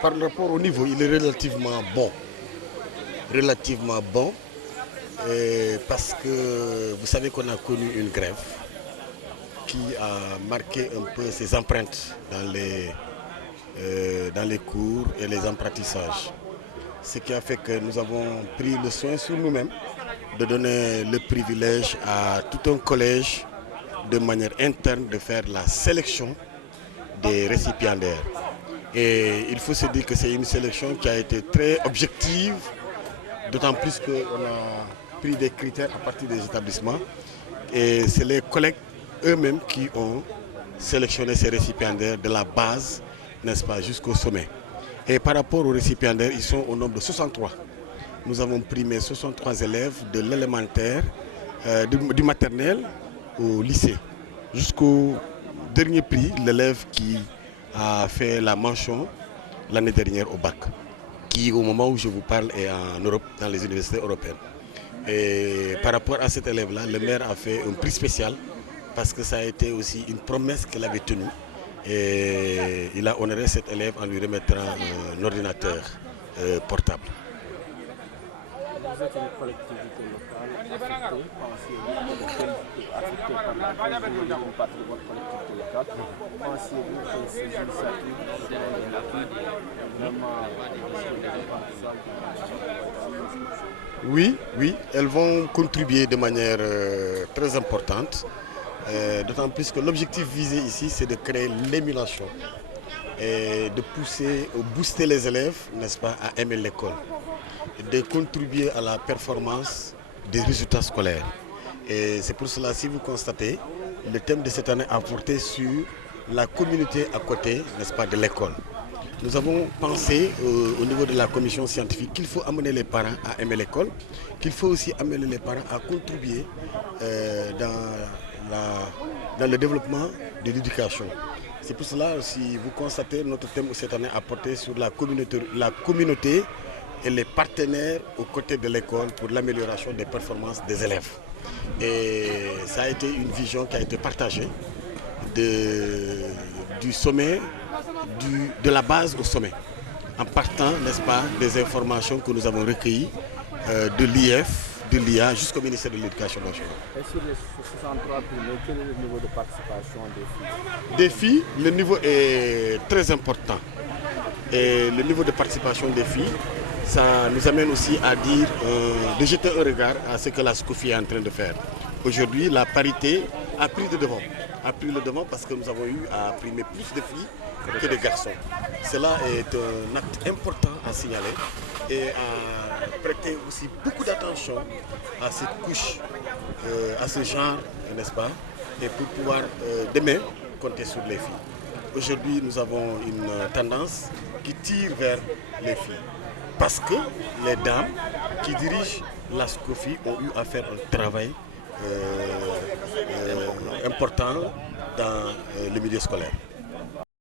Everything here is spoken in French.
par rapport au niveau, il est relativement bon. Relativement bon, parce que vous savez qu'on a connu une grève qui a marqué un peu ses empreintes dans les cours et les apprentissages. Ce qui a fait que nous avons pris le soin sur nous-mêmes de donner le privilège à tout un collège de manière interne de faire la sélection des récipiendaires. Et il faut se dire que c'est une sélection qui a été très objective, d'autant plus qu'on a pris des critères à partir des établissements. Et c'est les collègues eux-mêmes qui ont sélectionné ces récipiendaires de la base, n'est-ce pas, jusqu'au sommet. Et par rapport aux récipiendaires, ils sont au nombre de 63. Nous avons primé 63 élèves de l'élémentaire, du maternel au lycée, jusqu'au dernier prix, l'élève qui a fait la mention l'année dernière au bac, qui au moment où je vous parle est en Europe, dans les universités européennes. Et par rapport à cet élève-là, le maire a fait un prix spécial parce que ça a été aussi une promesse qu'il avait tenue. Et il a honoré cet élève en lui remettant un ordinateur portable. Vous êtes une collectivité locale affectée, pensez-vous affectée par la crise d'une partie de votre collectivité locale, pensez-vous que ces initiatives seront l'appui vraiment Oui, oui, elles vont contribuer de manière très importante, d'autant plus que l'objectif visé ici, c'est de créer l'émulation et de booster les élèves, n'est-ce pas, à aimer l'école, de contribuer à la performance des résultats scolaires. Et c'est pour cela, si vous constatez, le thème de cette année a porté sur la communauté à côté, n'est-ce pas, de l'école. Nous avons pensé au niveau de la commission scientifique qu'il faut amener les parents à aimer l'école, qu'il faut aussi amener les parents à contribuer dans le développement de l'éducation. C'est pour cela, si vous constatez, notre thème cette année a porté sur la communauté et les partenaires aux côtés de l'école pour l'amélioration des performances des élèves. Et ça a été une vision qui a été partagée du sommet, de la base au sommet, en partant, n'est-ce pas, des informations que nous avons recueillies de l'IF, de l'IA jusqu'au ministère de l'Éducation nationale. Et sur les 63 primés, quel est le niveau de participation des filles? Des filles, le niveau est très important. Et le niveau de participation des filles, ça nous amène aussi à dire, de jeter un regard à ce que la SCOFI est en train de faire. Aujourd'hui, la parité a pris le devant parce que nous avons eu à primer plus de filles que de garçons. Cela est un acte important à signaler et à prêter aussi beaucoup d'attention à cette couche, à ce genre, n'est-ce pas, et pour pouvoir demain compter sur les filles. Aujourd'hui, nous avons une tendance qui tire vers les filles parce que les dames qui dirigent la SCOFI ont eu à faire un travail important dans le milieu scolaire.